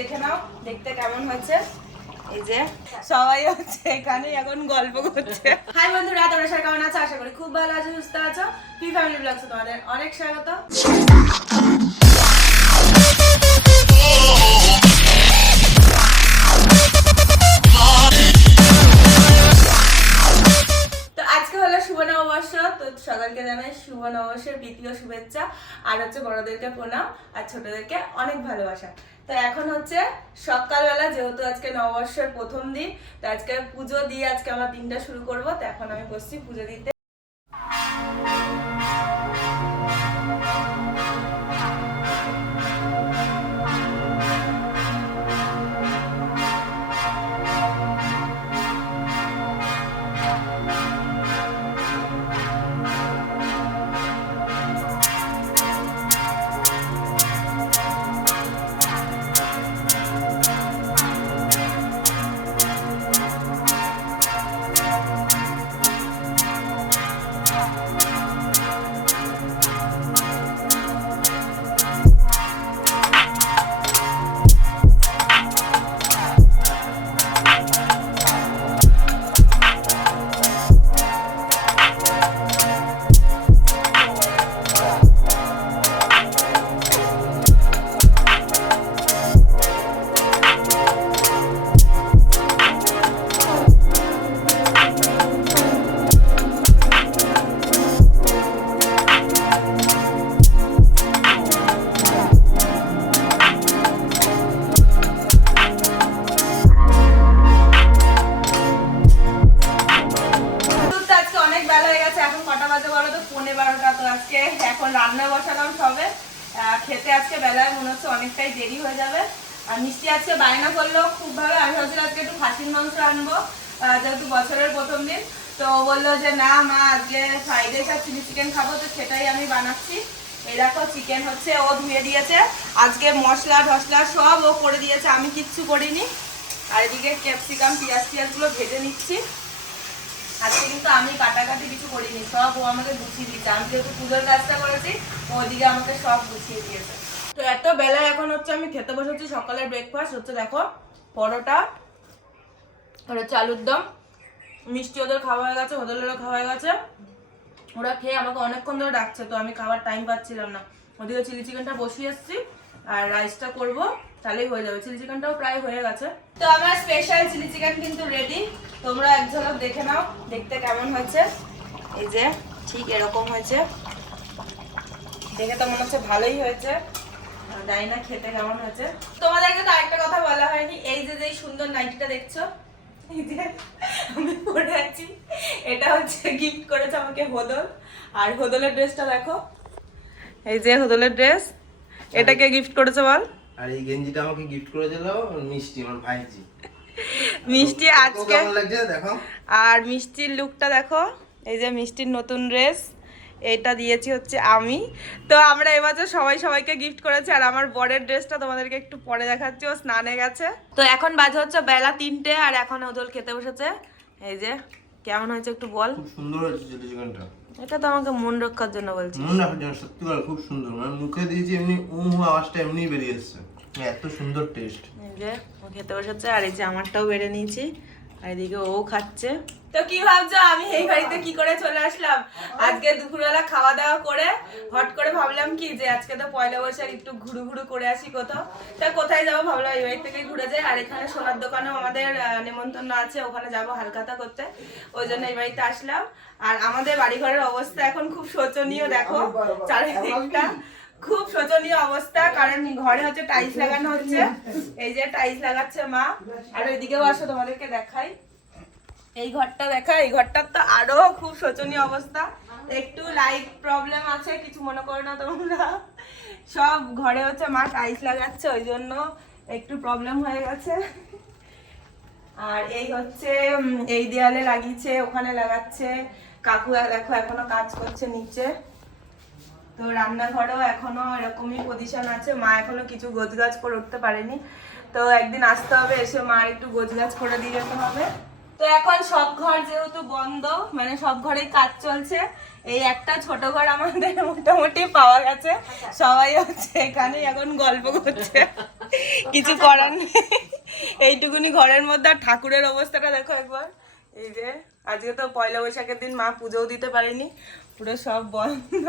দেখে নাও, দেখতে কেমন হয়েছে? এই যে, সবাই হচ্ছে এখানে এখন গল্প করছে। হাই বন্ধুরা, তোমরা সবাই কেমন আছো? আশা করি খুব ভালো আছো, সুস্থ আছো। পি ফ্যামিলি ব্লগস তোমাদের অনেক স্বাগত। নববর্ষের দ্বিতীয় শুভেচ্ছা, আর হচ্ছে বড়দেরকে প্রণাম, আর ছোটদেরকে অনেক ভালোবাসা। তো এখন হচ্ছে সকালবেলা, যেহেতু আজকে নববর্ষের প্রথম দিন, তো আজকে পুজো দিয়ে আজকে আমার দিনটা শুরু করব। তো এখন আমি বসছি পুজো দিতে। সবে। আহ, খেতে আজকে বেলায় মনে হচ্ছে অনেকটাই দেরি হয়ে যাবে। আর মিষ্টি আজকে বায়না করল খুব ভাবে আমি ভাবছিলাম আজকে একটু খাসির মাংস আনব যেহেতু বছরের প্রথম দিন। তো বলল যে না মা আজকে ফ্রাইড রাইস আর চিলি চিকেন খাব তো সেটাই আমি বানাচ্ছি। এই দেখো চিকেন হচ্ছে ও ধুয়ে দিয়েছে। আজকে মশলা টসলা সব ও করে দিয়েছে। আমি কিচ্ছু করিনি। আর এদিকে ক্যাপসিকাম পেঁয়াজ টিয়াজগুলো ভেজে নিচ্ছি। আজকে কিন্তু আমি কাটাকাটি কিছু করিনি, সব ও আমাকে গুছিয়ে দিয়েছে। আমি যেহেতু পুজোর কাজটা করেছি ওদিকে আমাকে সব গুছিয়ে দিয়েছে। তো এত বেলা এখন হচ্ছে আমি খেতে বসেছি সকালের ব্রেকফাস্ট হচ্ছে দেখো পরোটা আর হচ্ছে আলুর দম। মিষ্টি ওদের খাওয়া হয়ে গেছে, ওদেরও খাওয়া হয়ে গেছে। ওরা খেয়ে আমাকে অনেকক্ষণ ধরে ডাকছে, তো আমি খাওয়ার টাইম পাচ্ছিলাম না। ওদিকে চিলি চিকেনটা বসিয়ে এসেছি আর রাইসটা করব, তাহলেই হয়ে যাবে। চিলি চিকেনটাও প্রায় হয়ে গেছে। তো আমার স্পেশাল চিলি চিকেন কিন্তু রেডি তোমরা এক দেখে নাও, দেখতে কেমন হয়েছে। এই যে, ঠিক এরকম হয়েছে। দেখে তো মনে হচ্ছে ভালোই হয়েছে। জানি না খেতে কেমন হয়েছে। তোমাদেরকে তো আরেকটা কথা বলা হয়নি, এই যে যে সুন্দর নাইটিটা দেখছ, এই যে আমি পরে আছি। এটা হচ্ছে গিফট করেছে আমাকে হোদল। আর হোদলের ড্রেসটা দেখো। এই যে হোদলের ড্রেস এটাকে গিফট করেছে বল। আর এই গেঞ্জিটা আমাকে গিফট করে দিল মিষ্টি, আমার ভাইজি। মিষ্টি আজকে কেমন লাগছে দেখো? আর মিষ্টির লুকটা দেখো। এই যে মিষ্টির নতুন ড্রেস এটা দিয়েছি হচ্ছে আমি। তো আমরা এবছর সবাই সবাইকে গিফট করেছি আর আমার বরের ড্রেসটা তোমাদেরকে একটু পরে দেখাচ্ছি ও স্নানে গেছে। তো এখন বাজে হচ্ছে বেলা তিনটে আর এখন ওদল খেতে বসেছে। এই যে কেমন হয়েছে একটু বল? সুন্দর হয়েছে চিলি চিকেনটা। এটা তো আমাকে মন রক্ষার জন্য বলছি মন রাখার জন্য সত্যি খুব সুন্দর। মানে মুখে দিয়েছি এমনি উম আওয়াজটা এমনি বেরিয়ে এসছে। এত সুন্দর টেস্ট যে ও খেতে বসেছে আর এই যে আমারটাও বেড়ে নিয়েছি আর এদিকে ও খাচ্ছে। তো কি ভাবছ? আমি এই বাড়িতে কি করে চলে আসলাম? আজকে দুপুরবেলা খাওয়া দাওয়া করে হট করে ভাবলাম কি যে আজকে তো পয়লা বৈশাখ একটু ঘুরু ঘুরু করে আসি কোথাও। তা কোথায় যাব ভাবলাম এই বাড়ি থেকে ঘুরে যাই। আর এখানে সোনার দোকানেও আমাদের নেমন্তন্ন আছে ওখানে যাব হালখাতা করতে। ওই জন্য এই বাড়িতে আসলাম। আর আমাদের বাড়ি ঘরের অবস্থা এখন খুব শোচনীয় দেখো চারিদিকটা। খুব শোচনীয় অবস্থা, কারণ ঘরে হচ্ছে টাইলস লাগানো হচ্ছে। এই যে টাইলস লাগাচ্ছে মা। আর ওইদিকেও আসো, তোমাদেরকে দেখাই। এই ঘরটা দেখা, এই ঘরটার তো আরও খুব শোচনীয় অবস্থা। একটু লাইট প্রবলেম আছে, কিছু মনে করো না তোমরা। সব ঘরে হচ্ছে মা টাইলস লাগাচ্ছে, ওই জন্য একটু প্রবলেম হয়ে গেছে। আর এই হচ্ছে এই দেয়ালে লাগিয়েছে, ওখানে লাগাচ্ছে। কাকু দেখো, এখনও কাজ করছে নিচে। তো রান্নাঘরেও এখনও এরকমই পজিশন আছে। মা এখনও কিছু গোছগাছ করে উঠতে পারেনি। তো একদিন আসতে হবে, এসে মা একটু গোছগাছ করে দিয়ে যেতে হবে। তো এখন সব ঘর যেহেতু বন্ধ মানে সব ঘরেই কাজ চলছে, এই একটা ছোট ঘর আমাদের মোটামুটি পাওয়া গেছে। সবাই হচ্ছে এখানে এখন গল্প করছে। কিছু করার নেই। এইটুকুনি ঘরের মধ্যে, আর ঠাকুরের অবস্থাটা দেখো একবার। এই যে, আজকে তো পয়লা বৈশাখের দিন মা পুজোও দিতে পারেনি। পুরো সব বন্ধ।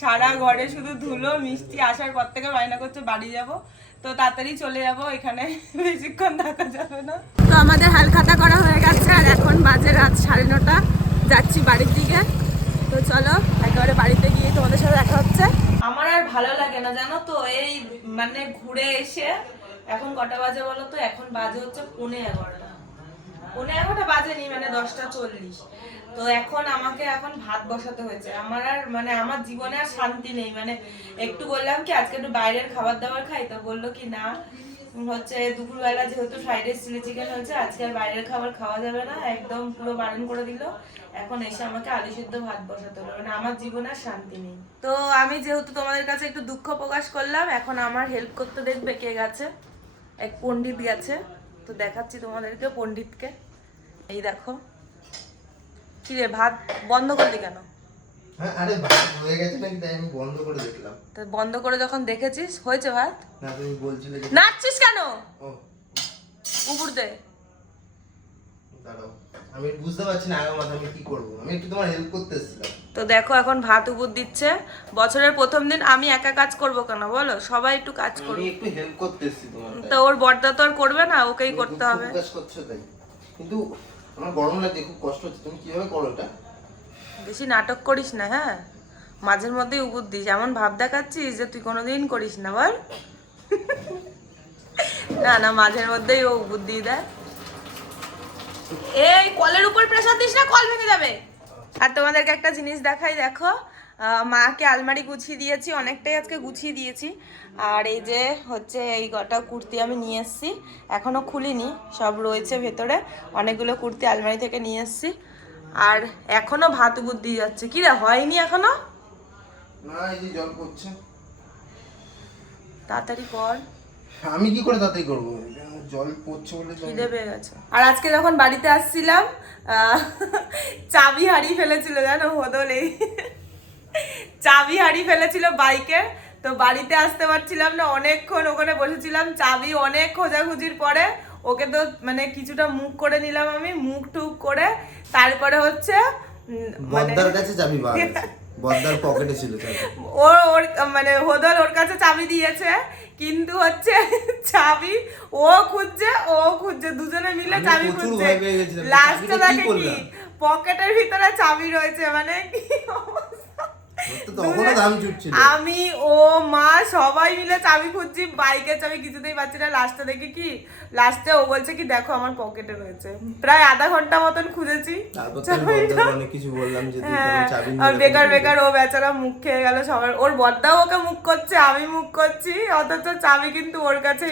সারা ঘরে শুধু ধুলো, মিষ্টি, আসার পর থেকে বায়না করছে, বাড়ি যাব। তো তাড়াতাড়ি চলে যাব, এখানে বেশিক্ষণ থাকা যাবে না। তো আমাদের হালখাতা করা হয়ে গেছে, আর এখন বাজে রাত সাড়ে নটা। যাচ্ছি বাড়ির দিকে। তো চলো, একেবারে বাড়িতে গিয়ে তোমাদের সাথে দেখা হচ্ছে। আমার আর ভালো লাগে না, জানো তো, এই মানে ঘুরে এসে এখন কটা বাজে বলো তো? এখন বাজে হচ্ছে পৌনে এগারোটা। পৌনে এগারোটা বাজেনি মানে দশটা চল্লিশ। তো এখন আমাকে এখন ভাত বসাতে হয়েছে। আমার আর মানে আমার জীবনে আর শান্তি নেই। মানে একটু বললাম কি, আজকে একটু বাইরের খাবার দাবার খাই, তো বলল কি, না, হচ্ছে দুপুরবেলা যেহেতু ফ্রাইড রাইস চিলি চিকেন হয়েছে, আজকে আর বাইরের খাবার খাওয়া যাবে না। একদম পুরো বারণ করে দিল। এখন এসে আমাকে আলু সিদ্ধ ভাত বসাতে হলো। মানে আমার জীবনে আর শান্তি নেই। তো আমি যেহেতু তোমাদের কাছে একটু দুঃখ প্রকাশ করলাম, এখন আমার হেল্প করতে দেখবে কে গেছে। এক পণ্ডিত গেছে তো দেখাচ্ছি তোমাদেরকে পণ্ডিতকে। এই দেখো। কি রে ভাত বন্ধ করলি কেন? হ্যাঁ আরে ভাত হয়ে গেছে নাকি তাই আমি বন্ধ করে দেখলাম। তো বন্ধ করে যখন দেখেছিস হয়েছে ভাত? না তুমি বলছিলে যে নাচছিস কেন? ও। উপর দে। আমি বুঝতে পারছি না আগে মাথা আমি কি করব। আমি একটু তোমার হেল্প তো দেখো এখন ভাত উপর দিচ্ছে। বছরের প্রথম দিন আমি একা কাজ করব কেন বলো? সবাই একটু কাজ আমি করবে একটু হেল্প তোমার তো ওর বর্দা তো আর করবে না ওকেই করতে হবে। কাজ করছ তাই। কিন্তু আমার গরম লাগছে, খুব কষ্ট হচ্ছে। তুমি কীভাবে করো এটা? বেশি নাটক করিস না হ্যাঁ? মাঝের মধ্যেই দিস। এমন ভাব দেখাচ্ছিস যে তুই কোনোদিন করিস না, বল। না না, মাঝের মধ্যেই ও বুদ্ধি দিয়ে এই, কলের উপর প্রেসার দিস না, কল ভেঙে যাবে। আর তোমাদেরকে একটা জিনিস দেখাই দেখো। মাকে আলমারি গুছিয়ে দিয়েছি অনেকটাই আজকে গুছিয়ে দিয়েছি। আর এই যে হচ্ছে এই গটা কুর্তি আমি নিয়ে এসেছি এখনও খুলিনি সব রয়েছে ভেতরে। অনেকগুলো কুর্তি আলমারি থেকে নিয়ে এসেছি। আর এখনও ভাত বুদ্ধি যাচ্ছে। কি রে হয়নি এখনও? তাড়াতাড়ি কর। আমি কি করে তাড়াতাড়ি করব? জল পড়ছে বলে খিদে পেয়ে গেছে। আর আজকে যখন বাড়িতে আসছিলাম চাবি হারিয়ে ফেলেছিল জানো হদলে চাবি হারিয়ে ফেলেছিল বাইকের তো বাড়িতে আসতে পারছিলাম না অনেকক্ষণ ওখানে বসেছিলাম চাবি অনেক খোঁজাখুঁজির পরে ওকে তো মানে কিছুটা মুখ করে নিলাম আমি মুখ টুক করে। তারপরে হচ্ছে মানে বদ্দার কাছে চাবি বদ্দার পকেটে ছিল ওর ওর মানে হোদল ওর কাছে চাবি দিয়েছে কিন্তু হচ্ছে চাবি ও খুঁজছে ও খুঁজছে দুজনে মিলে চাবি খুঁজছে। লাস্টে দেখে কি? পকেটের ভিতরে চাবি রয়েছে মানে কি অবস্থা? আমি ও মা সবাই মিলে চাবি খুঁজছি বাইকের চাবি কিছুতেই পাচ্ছি না। লাস্টে দেখি কি লাস্টে ও বলছে কি দেখো আমার পকেটে রয়েছে। প্রায় আধা ঘণ্টা মতন খুঁজেছি। হ্যাঁ, বেকার বেকার ও বেচারা মুখ খেয়ে গেল সবার। ওর বদ্দাও ওকে মুখ করছে আমি মুখ করছি অথচ চাবি কিন্তু ওর কাছে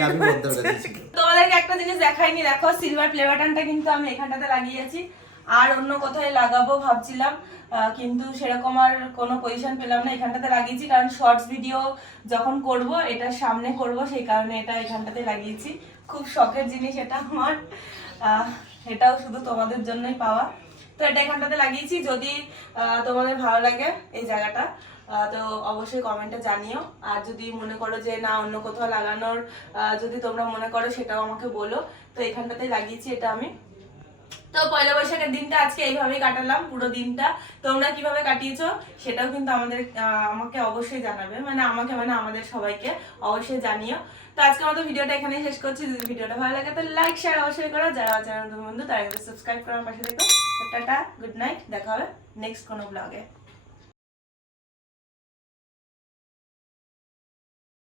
তোমাদেরকে একটা জিনিস দেখাইনি দেখো সিলভার প্লে বাটনটা কিন্তু আমি এখানটাতে লাগিয়েছি। আর অন্য কোথায় লাগাবো ভাবছিলাম কিন্তু সেরকম আর কোনো পজিশন পেলাম না, এখানটাতে লাগিয়েছি, কারণ শর্টস ভিডিও যখন করব, এটা সামনে করব, সেই কারণে এটা এখানটাতে লাগিয়েছি। খুব শখের জিনিস এটা আমার এটাও শুধু তোমাদের জন্যই পাওয়া। তো এটা এখানটাতে লাগিয়েছি, যদি তোমাদের ভালো লাগে এই জায়গাটা তো অবশ্যই কমেন্টে জানিও। আর যদি মনে করো যে না, অন্য কোথাও লাগানোর যদি তোমরা মনে করো সেটাও আমাকে বলো। তো এখানটাতে লাগিয়েছি, এটা আমি। তো পয়লা বৈশাখের দিনটা আজকে এইভাবেই কাটালাম, পুরো দিনটা। তোমরা কীভাবে কাটিয়েছো সেটাও কিন্তু আমাদের আমাকে অবশ্যই জানাবে। মানে আমাকে মানে আমাদের সবাইকে অবশ্যই জানিও। তো আজকে আমাদের ভিডিওটা এখানে শেষ করছি। যদি ভিডিওটা ভালো লাগে তো লাইক শেয়ার অবশ্যই করো। যারা চ্যানেল বন্ধু, তারা সাবস্ক্রাইব করার পাশে দেখো টাটা গুড নাইট দেখা হবে নেক্সট কোনো ব্লগে